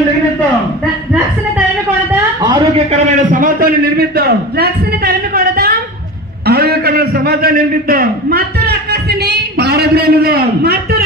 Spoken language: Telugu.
సమాజాన్ని నిర్మిద్దాం. డ్రగ్స్ ని తరిమి కొడదాం. ఆరోగ్యకరమైన సమాజాన్ని నిర్మిద్దాం. డ్రగ్స్ ని తరిమి కొడదాం. ఆరోగ్యకరమైన సమాజాన్ని నిర్మిద్దాం. మత్తు రక్కసిని పారద్రోలుదాం. మత్తు